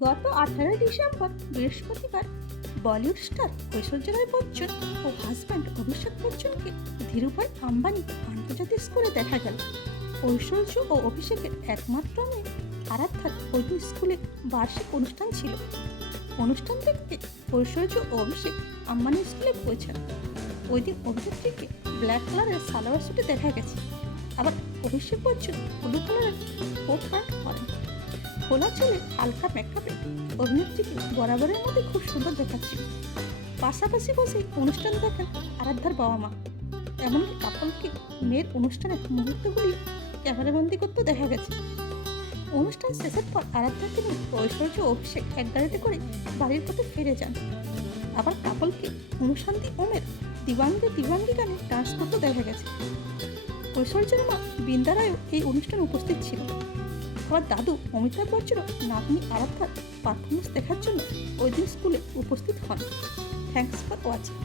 গত 18 ডিসেম্বর বৃহস্পতিবার বলিউড স্টার ঐশ্বর্য রায় বচ্চন ও হাজব্যান্ড অভিষেক বচ্চনকে ধীরুভাই আম্বানি আন্তর্জাতিক স্কুলে দেখা গেল। ঐশ্বর্য ও অভিষেকের একমাত্র মেয়ে আরাধ্যার ওই দিন স্কুলে বার্ষিক অনুষ্ঠান ছিল। অনুষ্ঠান দেখতে ঐশ্বর্য ও অভিষেক আম্বানি স্কুলে পৌঁছান। ওই দিন অভিনেত্রীকে ব্ল্যাক কালারের সালোয়ার স্যুটে দেখা গেছে, আবার অভিষেক বচ্চন হলুদ কালারের কোট প্যান্ট পরেন। খোলা চুলে হালকা মেকআপে অভিনেত্রীকে বরাবরের মধ্যে খুব সুন্দর দেখাচ্ছিল। পাশাপাশি বসে অনুষ্ঠান দেখেন আরাধ্যার বাবা মা। এমনকি কাপলকে মেয়ের অনুষ্ঠানের মুহূর্তগুলি ক্যামেরাবন্দি করতে দেখা গেছে। অনুষ্ঠান শেষের পর আরাধ্যাকে নিয়ে ঐশ্বর্য ও অভিষেক এক গাড়িতে করে বাড়ির পথে ফিরে যান। আবার কাপলকে অনুশান্তি ওমের দিওয়াঙ্গে দিওয়াঙ্গি গানে ডান্স করতে দেখা গেছে। ঐশ্বর্যের মা বৃন্দা রায়ও এই অনুষ্ঠানে উপস্থিত ছিল। আবার দাদু অমিতাভ বচ্চনও নাতনি আরাধ্যার পারফরমেন্স দেখার জন্য ওই দিন স্কুলে উপস্থিত হন। Thanks for watching.